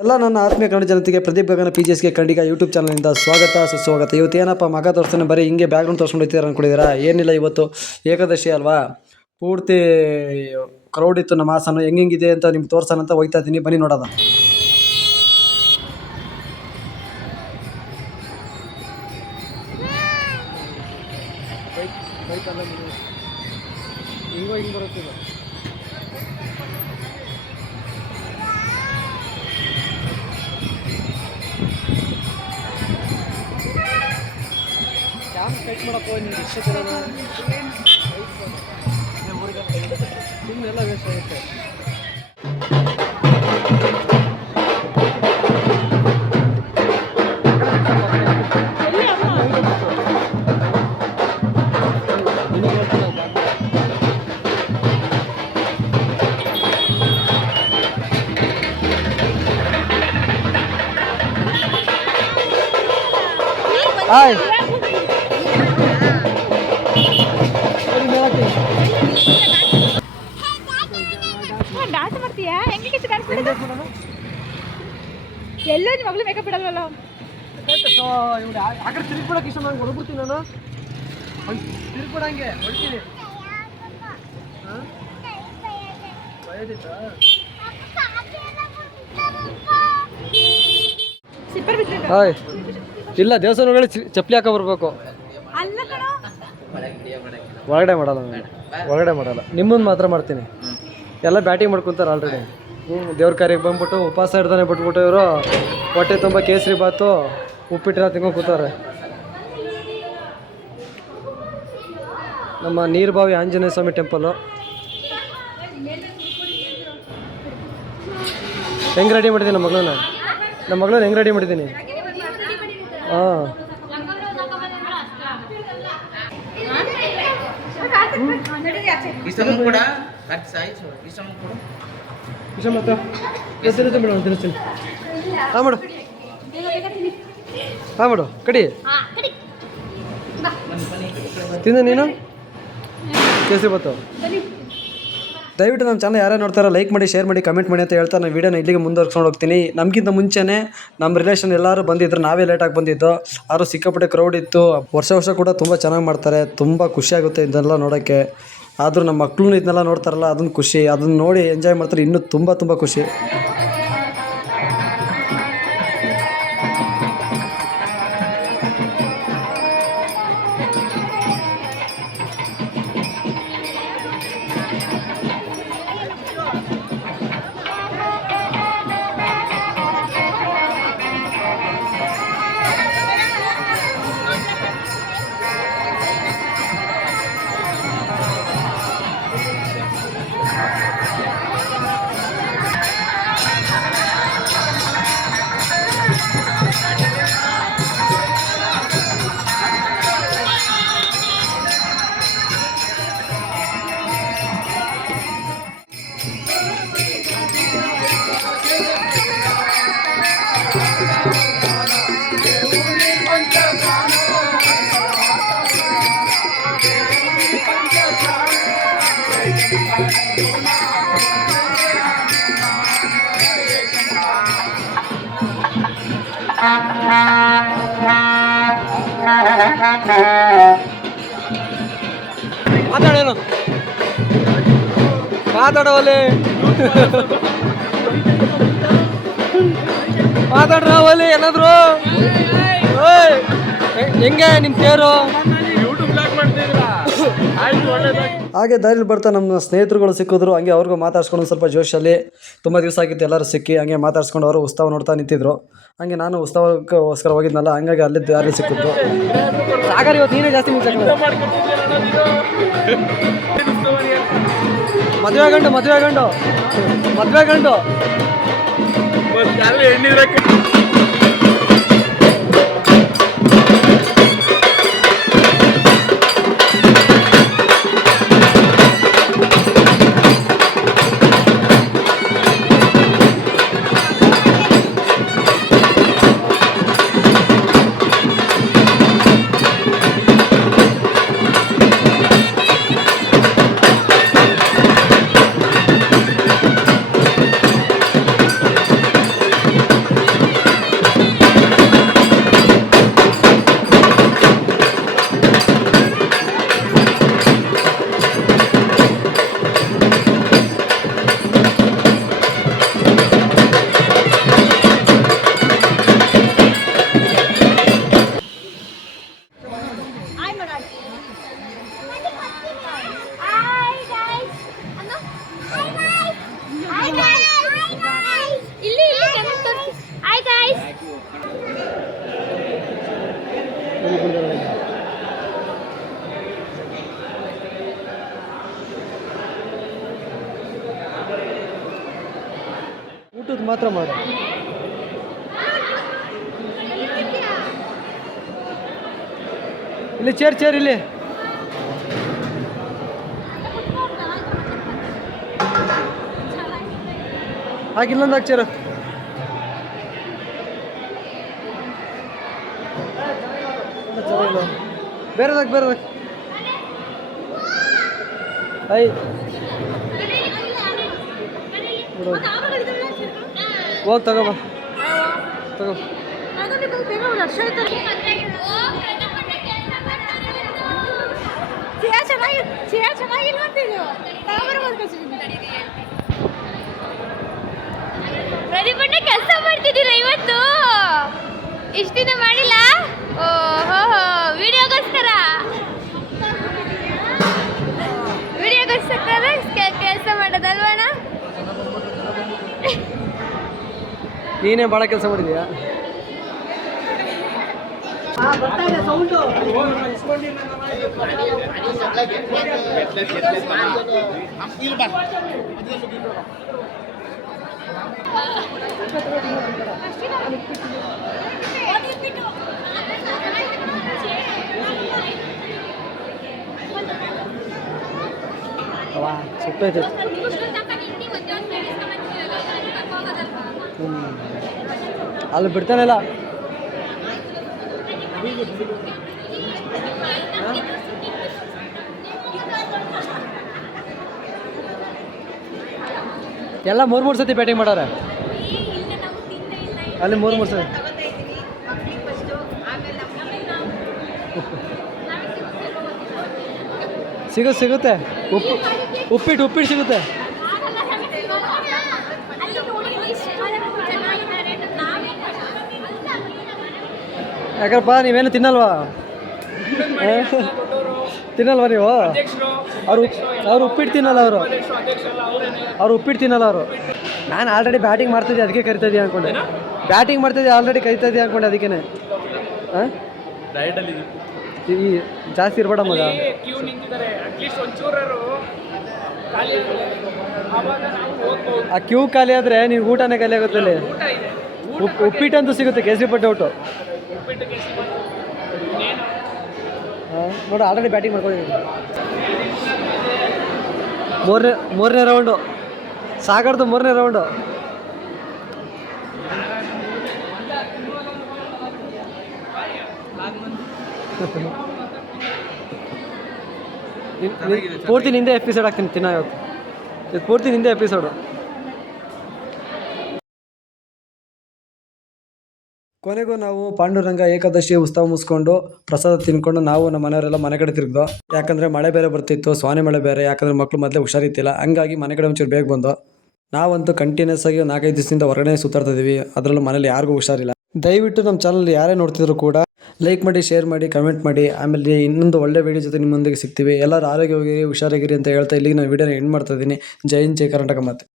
ಎಲ್ಲ ನನ್ನ ಆತ್ಮೀಯ ಕನ್ನಡ ಜನತೆಗೆ ಪ್ರದೀಪ್ ಗಗನ PGSಗೆ ಕನ್ನಡಿಗ ಯೂಟ್ಯೂಬ್ ಚಾನಲಿಂದ ಸ್ವಾಗತ ಸುಸ್ವಾಗತ. ಇವತ್ತು ಏನಪ್ಪ ಮಗ ತೋರಿಸ್ತಾನೆ ಬರೀ ಹಿಂಗೆ ಬ್ಯಾಕ್ಗ್ರೌಂಡ್ ತೋರಿಸ್ಕೊಂಡು ಹೋಗ್ತೀರಾ ಅಂದ್ಕೊಂಡಿದ್ದೀರಾ? ಏನಿಲ್ಲ, ಇವತ್ತು ಏಕಾದಶಿ ಅಲ್ವಾ, ಪೂರ್ತಿ ಕ್ರೌಡ್ ಇತ್ತು. ನಮ್ಮ ಹಾಸನ ಹೆಂಗಿದೆ ಅಂತ ನಿಮ್ಗೆ ತೋರ್ಸೋಣ ಅಂತ ಹೋಗ್ತಾ ಇದ್ದೀನಿ, ಬನ್ನಿ ನೋಡೋದ. ಹಿಂಗೆ ಬರುತ್ತಿಲ್ಲ. ಕೈಟ್ ಮಾಡಕ್ಕೆ ಹೋಗಿ ನೀವು ರಿಕ್ಷಾ ಸುಮ್ಮನೆಲ್ಲ ವೇಸ್ಟ್ ಆಗುತ್ತೆ. ಹಾಯ್ ಡಾನ್ಸ್ ಮಾಡ್ತೀಯಾ? ಹೆಂಗೆ ಎಲ್ಲೋ ನಿಮ್ಮ ಮಗಳು ಮೇಕಪ್ ಇಡಲ್ವಲ್ಲ? ಆ ಕಡೆ ತಿರುಗ್ಬಿಡಕ್ಕೆ ಇಷ್ಟ ನಂಗೆ ಹೊಡ್ಬಿಡ್ತೀನಿ ನಾನು. ತಿರುಗ್ಬಿಡಂಗೆ ಹೊಡ್ತೀನಿ. ಹಾಯ್ ಇಲ್ಲ, ದೇವಸ್ಥಾನ ಒಳಗಡೆ ಚಪ್ಪಲಿ ಹಾಕೋ ಬರ್ಬೇಕು. ಒಳಗಡೆ ಮಾಡಲ್ಲ ನಾನು, ಒಳಗಡೆ ಮಾಡಲ್ಲ. ನಿಮ್ಮನ್ನು ಮಾತ್ರ ಮಾಡ್ತೀನಿ. ಎಲ್ಲ ಬ್ಯಾಟಿಂಗ್ ಮಾಡ್ಕೊತಾರೆ ಆಲ್ರೆಡಿ. ದೇವ್ರ ಕಾರ್ಯಕ್ಕೆ ಬಂದ್ಬಿಟ್ಟು ಉಪವಾಸ ಹಿಡ್ದಾನೆ ಬಿಟ್ಬಿಟ್ಟು ಇವರು ಹೊಟ್ಟೆ ತುಂಬ ಕೇಸರಿ ಬಾತು ಉಪ್ಪಿಟ್ಟಿನ ತಿಂಕೊಂಡು ಕೂತಾರೆ. ನಮ್ಮ ನೀರ್ಬಾವಿ ಆಂಜನೇಯ ಸ್ವಾಮಿ ಟೆಂಪಲ್ಲು. ಹೆಂಗೆ ರೆಡಿ ಮಾಡಿದ್ದೀನಿ ನಮ್ಮ ಮಗಳನ್ನ ಹೆಂಗೆ ರೆಡಿ ಮಾಡಿದ್ದೀನಿ? ಹಾಂ, ತಿನ್ನಿಸ್ತೀನಿ. ಹಾಂ ಮಾಡು, ಹಾಂ ಮಾಡು, ಕಡಿ ತಿಂದ ನೀನು ಕೇಸರಿ ಬಾತು. ದಯವಿಟ್ಟು ನಮ್ಮ ಚಾನಲ್ ಯಾರು ನೋಡ್ತಾರೋ ಲೈಕ್ ಮಾಡಿ, ಶೇರ್ ಮಾಡಿ, ಕಮೆಂಟ್ ಮಾಡಿ ಅಂತ ಹೇಳ್ತಾ ನಾನು ವೀಡಿಯೋನ ಇಲ್ಲಿಗೆ ಮುಂದುವರ್ಸ್ಕೊಂಡು ಹೋಗ್ತೀನಿ. ನಮಗಿಂತ ಮುಂಚೆನೇ ನಮ್ಮ ರಿಲೇಷನ್ ಎಲ್ಲರೂ ಬಂದಿದ್ರು, ನಾವೇ ಲೇಟಾಗಿ ಬಂದಿದ್ದು. ಆದರೂ ಸಿಕ್ಕಾಪಟ್ಟೆ ಕ್ರೌಡ್ ಇತ್ತು. ವರ್ಷ ಕೂಡ ತುಂಬ ಚೆನ್ನಾಗಿ ಮಾಡ್ತಾರೆ, ತುಂಬ ಖುಷಿಯಾಗುತ್ತೆ ಇದನ್ನೆಲ್ಲ ನೋಡೋಕ್ಕೆ. ಆದರೂ ನಮ್ಮ ಮಕ್ಕಳು ಇದನ್ನೆಲ್ಲ ನೋಡ್ತಾರಲ್ಲ, ಅದನ್ನು ಖುಷಿ, ಅದನ್ನು ನೋಡಿ ಎಂಜಾಯ್ ಮಾಡ್ತಾರೆ, ಇನ್ನೂ ತುಂಬ ಖುಷಿ. ಮಾತಾಡೇನು ಮಾತಾಡವಲ್ಲಿ ಮಾತಾಡ್ರವಲ್ಲಿ ಏನಾದ್ರು. ಹೆಂಗೆ ನಿಮ್ಮ ತೇರು? ಹಾಗೆ ದಾರಿಲಿ ಬರ್ತಾ ನಮ್ಮ ಸ್ನೇಹಿತರುಗಳು ಸಿಕ್ಕಿದ್ರು. ಹಂಗೆ ಅವ್ರಿಗೂ ಮಾತಾಡ್ಸ್ಕೊಂಡು ಸ್ವಲ್ಪ ಜೋಶಲ್ಲಿ, ತುಂಬ ದಿವಸ ಆಗಿತ್ತು ಎಲ್ಲರೂ ಸಿಕ್ಕಿ. ಹಂಗೆ ಮಾತಾಡ್ಸ್ಕೊಂಡು ಅವರು ಉತ್ಸವ ನೋಡ್ತಾ ನಿಂತಿದ್ರು. ಹಂಗೆ ನಾನು ಉತ್ಸವಕ್ಕೋಸ್ಕರ ಹೋಗಿದ್ನಲ್ಲ, ಹಂಗಾಗಿ ಅಲ್ಲಿ ದಾರಿ ಸಿಕ್ಕಿದ್ರು. ಸಾಗರ್ ಇವತ್ತು ನೀನೇ ಜಾಸ್ತಿ ಮದುವೆ ಗಂಡು ಮಾತ್ರ ಮಾಡು. ಇಲ್ಲಿ ಚೇರ್ ಇಲ್ಲಿ. ಹಾಗೆ ಇಲ್ಲೊಂದು ಹಾಕಿ ಚೇರು. ಬೇರೆದಾಗ ಐ ಹೋಗಿ ತಗೋ. ಪ್ರತಿಭಟನೆ ಕೆಲಸ ಮಾಡ್ತಿದ್ದೀರಾ ಇವತ್ತು? ಇಷ್ಟ ದಿನ ಮಾಡಿಲ್ಲ? ಓಹೋ, ವಿಡಿಯೋಗೋಸ್ಕರ ಕೆಲಸ ಮಾಡೋದಲ್ವಣ? ನೀನೇ ಭಾಳ ಕೆಲಸ ಮಾಡಿದ್ಯಾ? ಸುಟ್ಟೈತೆ. ಅಲ್ಲಿ ಬಿಡ್ತಾನಿಲ್ಲ. ಎಲ್ಲ ಮೂರು ಸತಿ ಬ್ಯಾಟಿಂಗ್ ಮಾಡೋರೆ ಅಲ್ಲಿ. ಮೂರು ಸತಿ ಸಿಗುತ್ತೆ. ಉಪ್ಪಿಟ್ಟು ಸಿಗುತ್ತೆ. ಯಾಕಪ್ಪ ನೀವೇನು ತಿನ್ನಲ್ವಾ ನೀವು? ಅವ್ರು ಉಪ್ಪಿಟ್ಟು ತಿನ್ನಲ್ಲ. ಅವ್ರು ಉಪ್ಪಿಟ್ಟು ತಿನ್ನಲ್ಲ. ನಾನು ಆಲ್ರೆಡಿ ಬ್ಯಾಟಿಂಗ್ ಮಾಡ್ತಿದ್ದೆ, ಅದಕ್ಕೆ ಕರಿತಾಯಿದ್ದೆ ಅಂದ್ಕೊಂಡೆ. ಬ್ಯಾಟಿಂಗ್ ಮಾಡ್ತಿದ್ದೆ ಆಲ್ರೆಡಿ ಕರಿತಾಯಿದ್ದೆ ಅಂದ್ಕೊಂಡೆ, ಅದಕ್ಕೇ. ಹಾಂ, ಈ ಜಾಸ್ತಿ ಇರ್ಬೇಡ ಮಗ. ಆ ಕ್ಯೂ ಖಾಲಿ ಆದರೆ ನೀವು ಊಟನೇ ಖಾಲಿ ಆಗುತ್ತೆ ಅಲ್ಲಿ. ಉಪ್ಪಿಟ್ಟಂತೂ ಸಿಗುತ್ತೆ, ಕೇಸರಿ ಪಟ್ಟು ಔಟು. ನೋಡು ಆಲ್ರೆಡಿ ಬ್ಯಾಟಿಂಗ್ ಮಾಡ್ಕೊಂಡಿದ್ದೀನಿ. ಮೂರನೇ ರೌಂಡು ಸಾಕಾಡ್ದು. ಮೂರನೇ ರೌಂಡು ಪೂರ್ತಿ ನಿಂದೆ ಎಪಿಸೋಡ್ ಹಾಕ್ತೀನಿ. ಇದು ಪೂರ್ತಿ ನಿಂದೆ ಎಪಿಸೋಡು. ಕೊನೆಗೂ ನಾವು ಪಾಂಡುರಂಗ ಏಕಾದಶಿ ಉತ್ಸವ ಮುಗಿಸ್ಕೊಂಡು ಪ್ರಸಾದ ತಿನ್ಕೊಂಡು ನಾವು ನಮ್ಮ ಮನೆಯವರೆಲ್ಲ ಮನೆ ಕಡೆ ತಿರುಗ್ದೋ. ಯಾಕಂದರೆ ಮಳೆ ಬೇರೆ ಬರ್ತಿತ್ತು, ಸೋನೆ ಮಳೆ ಬೇರೆ. ಯಾಕಂದರೆ ಮಕ್ಕಳು ಮೊದಲೇ ಹುಷಾರಿತ್ತಿಲ್ಲ, ಹಂಗಾಗಿ ಮನೆ ಕಡೆ ಒಂಚೂರು ಬೇಗ ಬಂದು ನಾವಂತೂ ಕಂಟಿನ್ಯೂಸ್ ಆಗಿ 4-5 ದಿವಸದಿಂದ ಹೊರಗಡೆ ಸುತ್ತಾಡ್ತಾ ಇದೀವಿ. ಅದರಲ್ಲೂ ಮನೇಲಿ ಯಾರಿಗೂ ಹುಷಾರಿಲ್ಲ. ದಯವಿಟ್ಟು ನಮ್ಮ ಚಾನಲ್ ಯಾರೇ ನೋಡ್ತಿದ್ರು ಕೂಡ ಲೈಕ್ ಮಾಡಿ, ಶೇರ್ ಮಾಡಿ, ಕಮೆಂಟ್ ಮಾಡಿ. ಆಮೇಲೆ ಇನ್ನೊಂದು ಒಳ್ಳೆ ವೀಡಿಯೋ ಜೊತೆ ನಿಮ್ಮೊಂದಿಗೆ ಸಿಗ್ತೀವಿ. ಎಲ್ಲರೂ ಆರೋಗ್ಯವಾಗಿ ಹುಷಾರಾಗಿರಿ ಅಂತ ಹೇಳ್ತಾ ಇಲ್ಲಿಗೆ ನಾನು ವೀಡಿಯೋನ ಎಂಡ್ ಮಾಡ್ತಾ ಇದ್ದೀನಿ. ಜೈ ಹಿಂದ್, ಜೈ ಕರ್ನಾಟಕ. ಮತ್ತೆ